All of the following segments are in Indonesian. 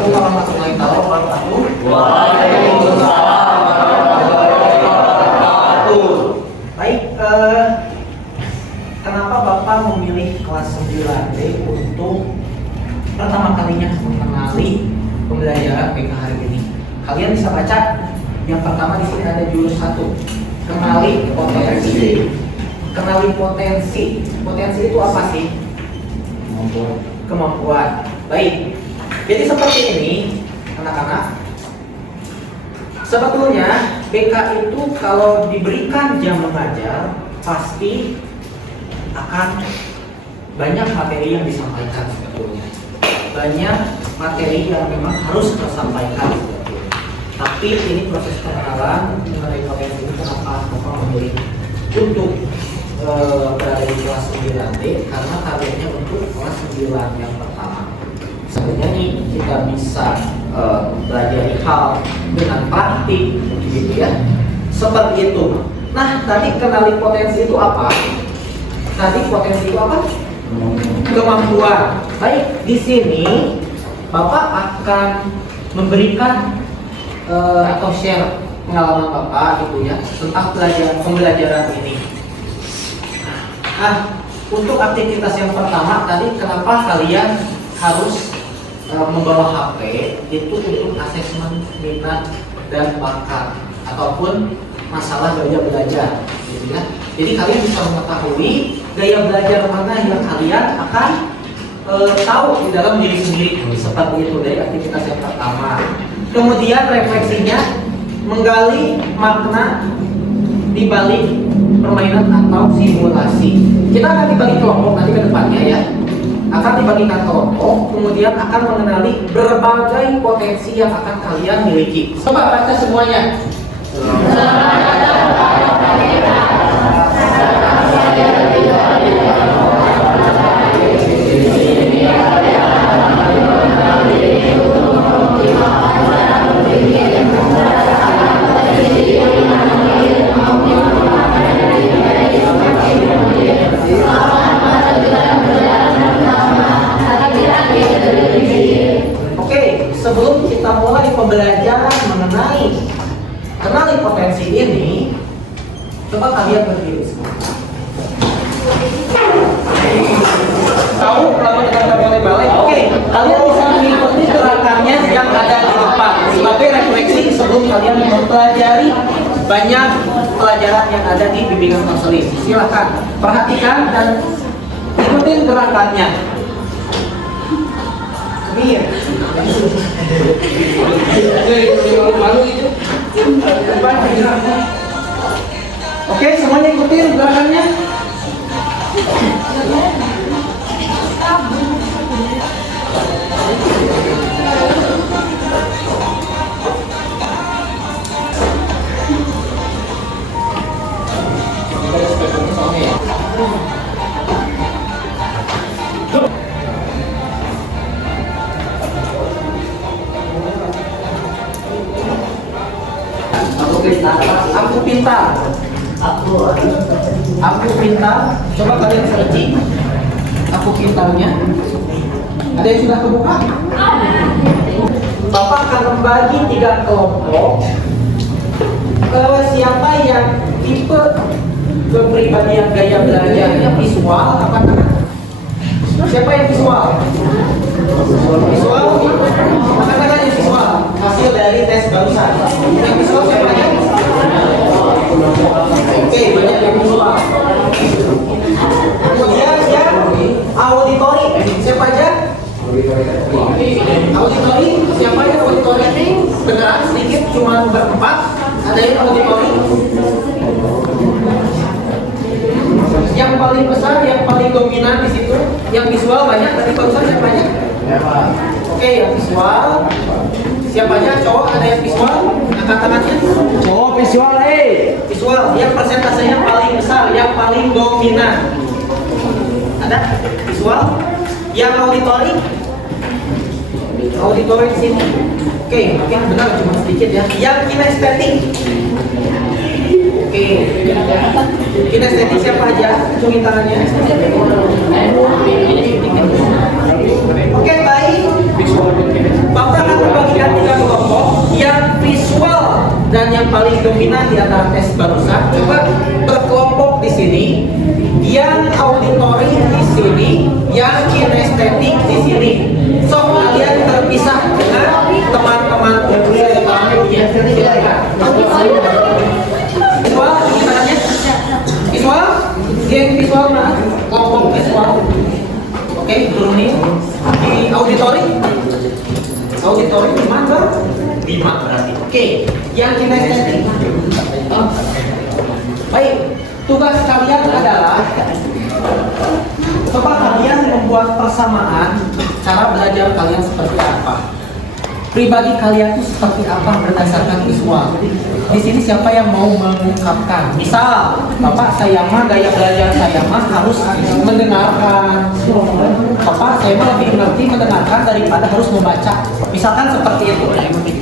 Assalamualaikum warahmatullahi wabarakatuh. Waalaikumsalam warahmatullahi wabarakatuh. Baik, kenapa Bapak memilih kelas 9D untuk pertama kalinya mengenali pembelajaran PK hari ini? Kalian bisa baca yang pertama di sini ada jurus 1, kenali potensi. Kenali potensi. Potensi itu apa sih? Kemampuan. Baik. Jadi seperti ini, anak-anak. Sebetulnya BK itu kalau diberikan jam mengajar pasti akan banyak materi yang disampaikan sebetulnya. Banyak materi yang memang harus tersampaikan sebetulnya. Tapi ini proses pengenalan mengenai potensi itu kenapa Bapak memilih untuk berada di kelas 9D karena targetnya untuk kelas 9 yang pertama. Sebenarnya nih kita bisa belajar hal dengan praktik gitu ya. Seperti itu. Nah, tadi kenali potensi itu apa? Tadi potensi itu apa? Kemampuan. Baik, di sini Bapak akan memberikan atau share pengalaman Bapak gitu ya tentang pembelajaran ini. Nah, untuk aktivitas yang pertama tadi kenapa kalian harus membawa HP itu untuk asesmen minat dan bakat ataupun masalah gaya belajar gitu ya. Jadi kalian bisa mengetahui gaya belajar mana yang kalian akan tahu di dalam diri sendiri seperti itu dari aktivitas yang pertama. Kemudian refleksinya menggali makna di balik permainan atau simulasi. Kita akan dibagi kelompok nanti ke depannya ya. Akan dibagikan kelompok, kemudian akan mengenali berbagai potensi yang akan kalian miliki. Coba baca semuanya. Sebelum kita mulai pembelajaran mengenai kenali potensi ini, coba kalian berdiri semua. Tahu kalau dengan balai-balai? Oke, kalian bisa mengikuti gerakannya yang ada di depan sebagai refleksi sebelum kalian mempelajari banyak pelajaran yang ada di bimbingan konseling. Silakan perhatikan dan ikutin gerakannya. Iya. Oke, semuanya ikutin gerakannya. Aku pintar. Aku pintar. Coba kalian searching. Aku pintarnya. Ada yang sudah kebuka? Bapak akan membagi 3 kelompok. Siapa yang tipe kepribadian gaya belajarnya visual apa kan? Siapa yang visual? Visual? Katakan yang visual. Hasil dari tes barusan. Yang visual siapa aja? Oke, banyak yang visual. Kemudian yang auditori. Siapa aja? Auditori. Siapa aja auditori? Beneran sedikit, cuma berempat. Ada yang auditori. Yang paling besar, yang paling dominan di situ, yang visual banyak. Tadi barusan siapa aja? Oke, yang visual. Siapa aja? Cowok ada yang visual? Angkat tangannya. Cowok visual, Visual. Yang persentasenya paling besar, yang paling dominan. Ada? Visual. Yang auditori? Auditori di sini. Oke, mungkin benar cuma sedikit ya. Yang kinestetik. Oke. Kinestetik siapa aja? Cungin tangannya. Oke, baik. Bapak akan paling dominan di antara tes barusan. Coba berkelompok di sini, yang auditori di sini, yang kinestetik di sini. So kalian terpisah dengan teman-teman lainnya. Silakan. Visual, gimana? Visual, geng visual mana? Kelompok visual. Oke, turunin di auditori. Auditori di mana? 5 berarti. Oke, yang kinestetik. Baik, tugas kalian adalah coba kalian membuat persamaan cara belajar kalian seperti apa. Pribadi kalian itu seperti apa berdasarkan visual. Di sini siapa yang mau mengungkapkan? Misal, Bapak saya mah gaya belajar saya mah harus mendengarkan. Bapak saya mah lebih mengerti mendengarkan daripada harus membaca. Misalkan seperti itu.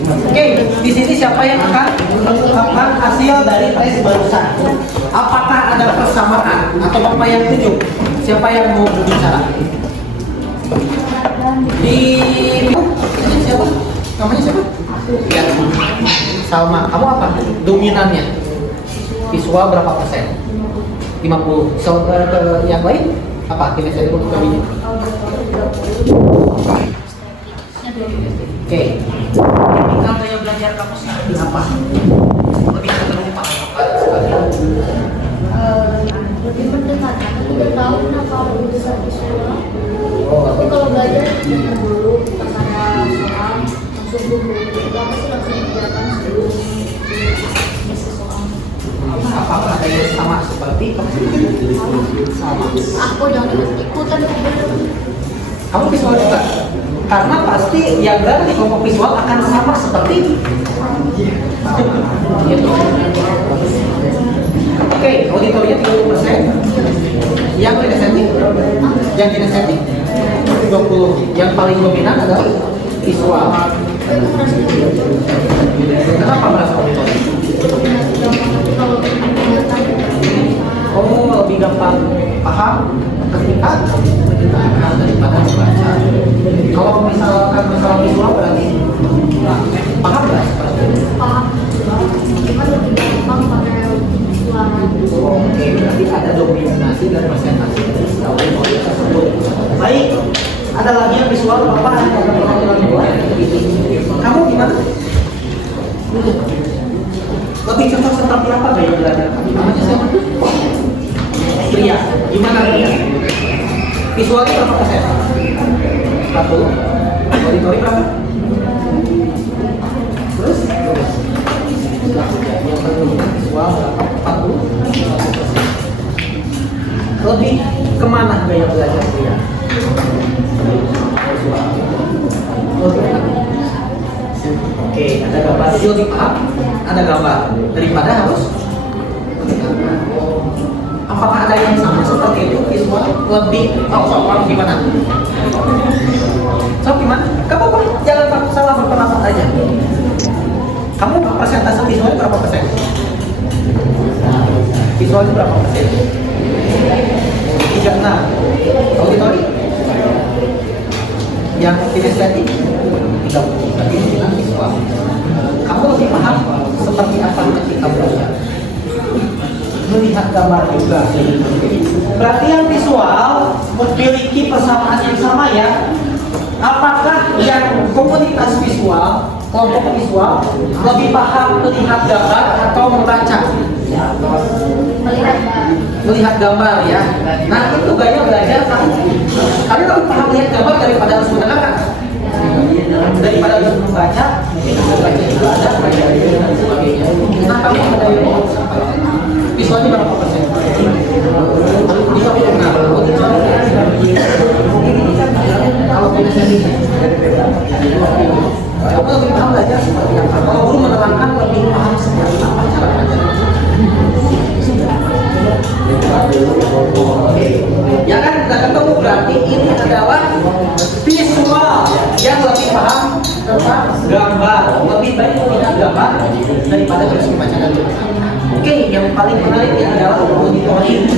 Oke, di sini siapa yang akan mengungkapkan hasil dari tes barusan? Apakah ada persamaan atau Bapak yang tunjuk? Siapa yang mau berbicara? Di siapa? Namanya siapa? Ya. Salma. Kamu apa? Dominannya. Visual berapa persen? 50. So, yang lain apa? Kinestetik untuk kami. Oke. Tipikal gaya belajar kamu seperti apa? Lebih cenderung apa sekali? Lebih mendekatkan, aku udah tahu kenapa aku bisa visual. Tapi kalau belajar dulu pas ada soal langsung dulu, aku pasti langsung mengerjakan sebelum ngisi soal. Apakah ada yang sama seperti Sama. Aku jangan ikut-ikutan. kamu visual juga? Karena pasti yang berada di kelompok visual akan sama seperti gitu. Oke, auditorinya 30%. Yang kinestetik? Yang kinestetik 20. Yang paling dominan adalah visual. Kenapa merasa auditori? Oh, lebih gampang paham ketika mendengarkan daripada membaca. Kalau misalkan masalah visual berarti paham nggak? Paham. Cuman lebih gampang pakai suara. Oke, berarti ada dominasi dan presentasi dari auditori tersebut. Baik, ada lagi yang visual apa? Kamu gimana? Lebih cocok seperti apa gaya belajar? Namanya siapa? Pria. Gimana Pria? Visualnya berapa persen? 40. Auditori berapa? Terus? Visual berapa? 40. Lebih kemana gaya belajar Pria? Oke, ada gambar itu lebih paham, ada gambar daripada harus. Apakah ada yang sama seperti itu visual lebih soal gimana? So gimana? Kamu jangan salah berpendapat aja. Kamu persentase visualnya berapa persen? Visualnya berapa persen? 36. Auditori? Yang kinestetik 30. Visual. Kamu lebih paham seperti apa ketika belajar? Melihat gambar juga. Berarti yang visual memiliki persamaan yang sama ya. Apakah yang komunitas visual, kelompok visual lebih paham melihat gambar atau membaca? Melihat gambar ya. Nah itu gaya belajar kan. Kalian lebih paham melihat gambar daripada harus mendengarkan. Daripada harus membaca, mungkin ada baca juga ada baca dan sebagainya. Nah kamu ada yang visualnya berapa persen? 36. Kalau kinestetik kamu lebih paham belajar seperti apa? Kalau guru menerangkan lebih paham seperti apa cara belajar? Ya kan kita ketemu berarti ini adalah visual yang lebih paham tentang gambar, lebih baik melihat gambar daripada terus membaca dan mendengarkan. Oke, yang paling menarik ini adalah auditori.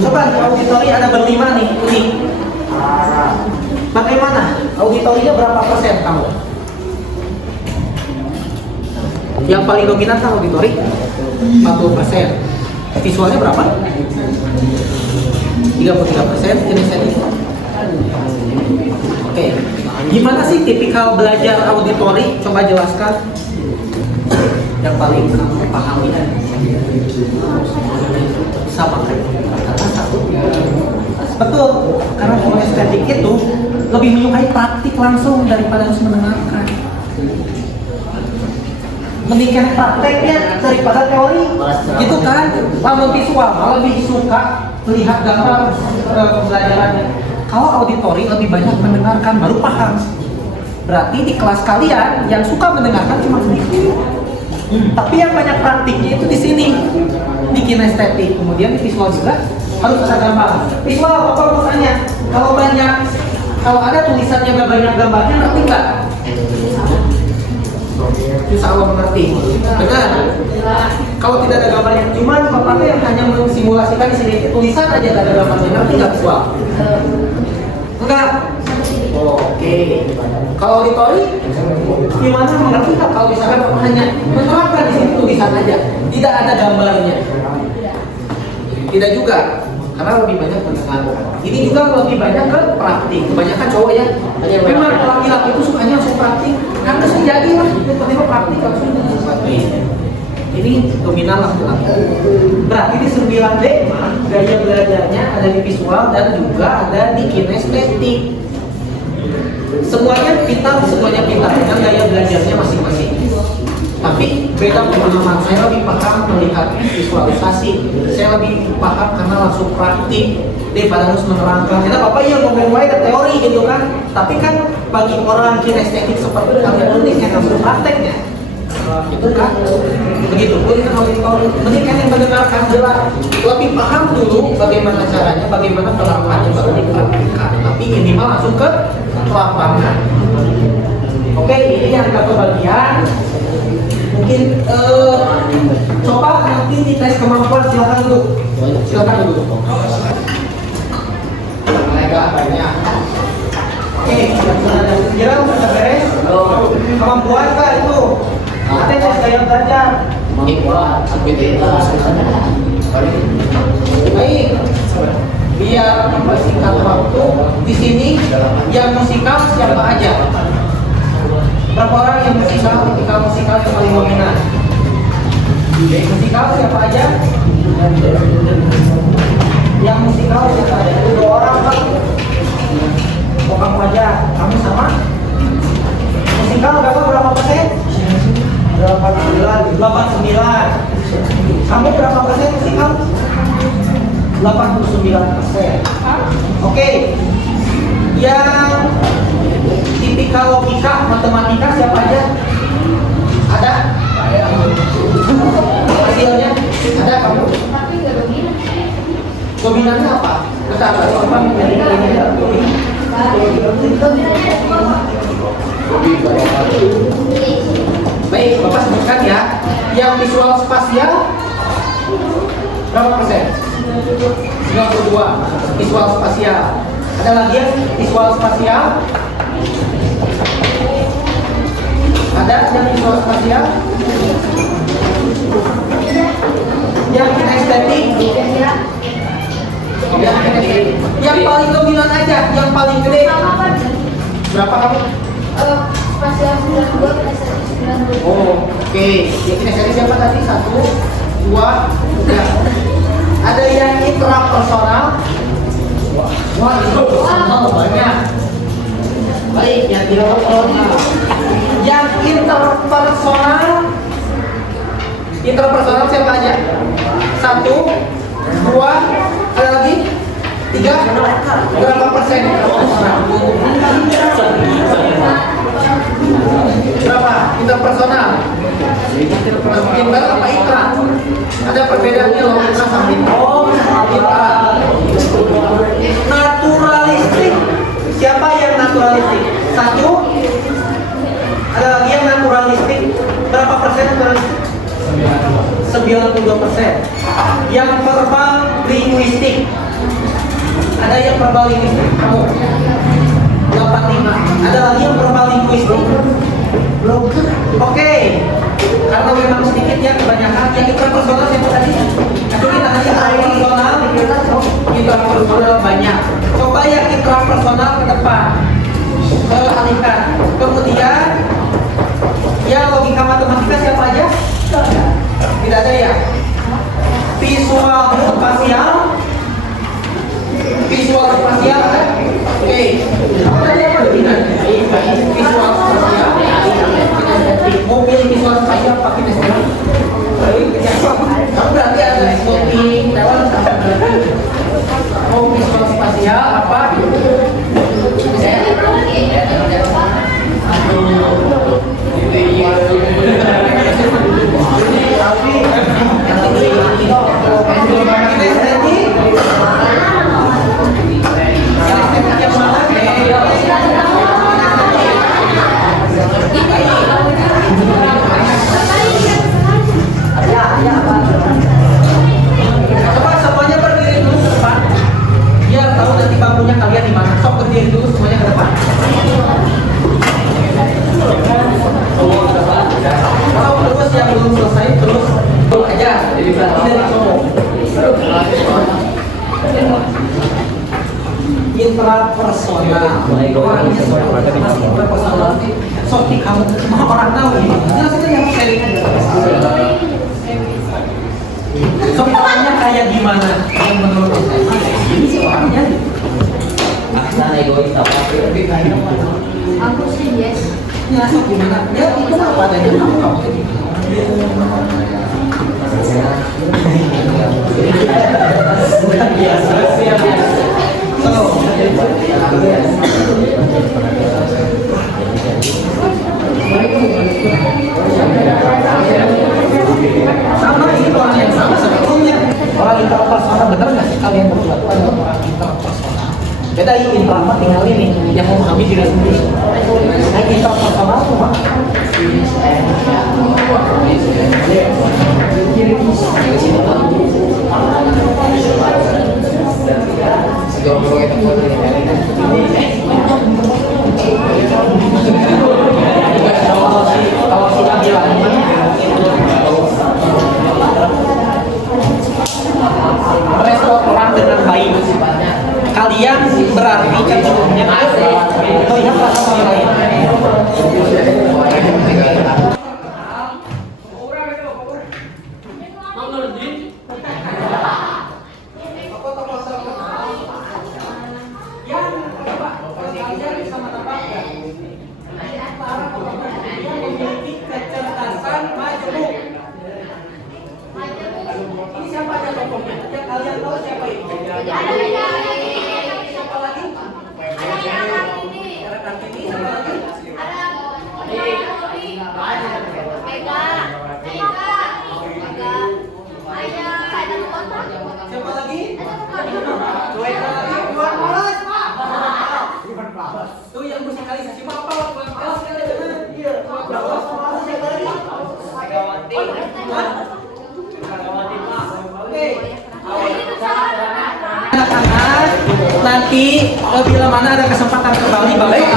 Coba di auditori ada berlima nih, ini. Bagaimana? Auditorinya berapa persen kamu? Yang paling dominan kan auditory 40%. Visualnya berapa? 33%. Kinestetik. Oke. Gimana sih tipikal belajar auditory? Coba jelaskan. Yang paling kamu pahami. Sama kan? Karena satu. Betul. Karena kinestetik itu lebih menyukai praktik langsung daripada harus mendengarkan. Mendingan prakteknya daripada teori, gitu kan? Lalu visual malah lebih suka melihat gambar pembelajarannya. Kalau auditori lebih banyak mendengarkan baru paham. Berarti di kelas kalian yang suka mendengarkan cuma sedikit. Tapi yang banyak praktiknya itu di sini, di kinestetik. Kemudian di visual juga harus ada gambar. Visual apa maksudnya? Kalau ada tulisannya gak banyak gambarnya, ngerti nggak? Insya Allah mengerti. Benar. Kalau tidak ada gambarnya, cuman bapaknya yang hanya mensimulasikan di sini tulisan aja tidak ada gambarnya, ngerti nggak visual? Enggak. Oke. Kalau auditori, gimana mengerti nggak? Kalau misalkan bapak hanya menerapkan di sini tulisan aja, tidak ada gambarnya. Tidak juga. Karena lebih banyak mendengarkan. Ini juga lebih banyak ke praktik. Kebanyakan cowok ya. Memang laki-laki itu sukanya langsung praktik. Kan kesini jadi lah. Tiba-tiba praktik langsung praktik. Ini dominan laki-laki. Berarti di 9D mah gaya belajarnya ada di visual dan juga ada di kinestetik. Semuanya pintar dengan gaya belajarnya masing-masing. Tapi beda pemahaman, saya lebih paham melihat visualisasi, saya lebih paham karena langsung praktik daripada harus menerangkan. Kita bapak iya ngomong wae ke teori gitu kan, tapi kan bagi orang kinestetik seperti kalian ini yang langsung prakteknya, gitu kan? Begitupun kan auditori, mending kan yang mendengarkan jelas, lebih paham dulu bagaimana caranya, bagaimana penerapannya baru dipraktikkan. Tapi minimal langsung ke lapangan. Oke, ini yang satu bagian. Mungkin coba nanti dites kemampuan, silakan dulu. Mereka banyak. Oke, kira sudah beres. Kemampuan kah itu? Ada tes gaya belajar. Baik. Biar mempersingkat waktu, di sini yang musikal siapa aja? Berapa orang yang musikal yang paling dominan? Musikal siapa aja? Yang musikal siapa aja? Itu 2 orang kan? Oh, kamu aja, kamu sama? Musikal berapa persen? 89. Kamu berapa persen musikal? 89%. Oke. Yang tipikal logika, matematika siapa aja? Ada? Hasilnya? Ada kamu? Tapi nggak dominan. Dominannya apa? Bentar, apa dominannya? Dominannya Baik, Bapak sebutkan ya. Yang visual spasial berapa persen? 92. Visual spasial. Ada lagi yang visual spasial? Ada yang visual spasial? Yang kinestetik? Yang kinestetik. Yang paling dominan aja, yang paling gede. Berapa kamu? spasial 92, kinestetik 92. Oh, oke. Yang kinestetik siapa tadi? 1, 2, 3. Ada yang intrapersonal? Wah, intrapersonal banyak. Baik, yang intrapersonal. Yang interpersonal siapa aja? 1, 2, ada lagi? 3, berapa persen? Berapa? Interpersonal? Inter apa intra? Ada perbedaannya loh, intra sama intra. Oh, intra. Naturalistik. Siapa yang naturalistik? 1. Ada lagi yang naturalistik. Berapa persen naturalistik? 92%. Yang verbal linguistik. Ada yang verbal linguistik? Kamu? 85. Ada lagi yang verbal linguistik? Belum. Oke. Karena memang sedikit ya kebanyakan yang intrapersonal siapa tadi? Aduh kita kasih intrapersonal, intrapersonal banyak. Coba yang intrapersonal ke depan, alihkan. Kemudian ya logika matematika siapa aja? Tidak ada ya. Visual spasial, visual spasial ada? Oke. Tadi apa dominan? Visual spasial. Mobil visual spasial pakai SPI. Kamu berarti ada scoping, lewat mau visual spasial apa? Coba semuanya berdiri dulu ke depan. Biar tahu nanti bangkunya kalian di mana. Sok berdiri dulu semuanya ke depan. Kalau terus yang belum selesai terus aja. Jadi berarti dari ngomong. Intrapersonal. Orangnya intrapersonal. Sok di kamu semua orang tahu ini. Jelas itu yang sharing aja. Soalnya kayak gimana yang menurut saya ini soalnya aksan egois apa Aku sih yes. ya sok gimana ya itu apa adanya kamu biasa sama ini orang yang sama sebetulnya orang intrapersonal bener nggak sih kalian berdua tuh ada orang intrapersonal beda ini intra tinggal ini yang memahami diri sendiri yang intrapersonal tuh mah kalau sudah bilang respon orang dengan baik kalian berarti cenderungnya melihat rasa orang lain tuh yang musikalisasi apa anak-anak nanti bila mana ada kesempatan kembali balik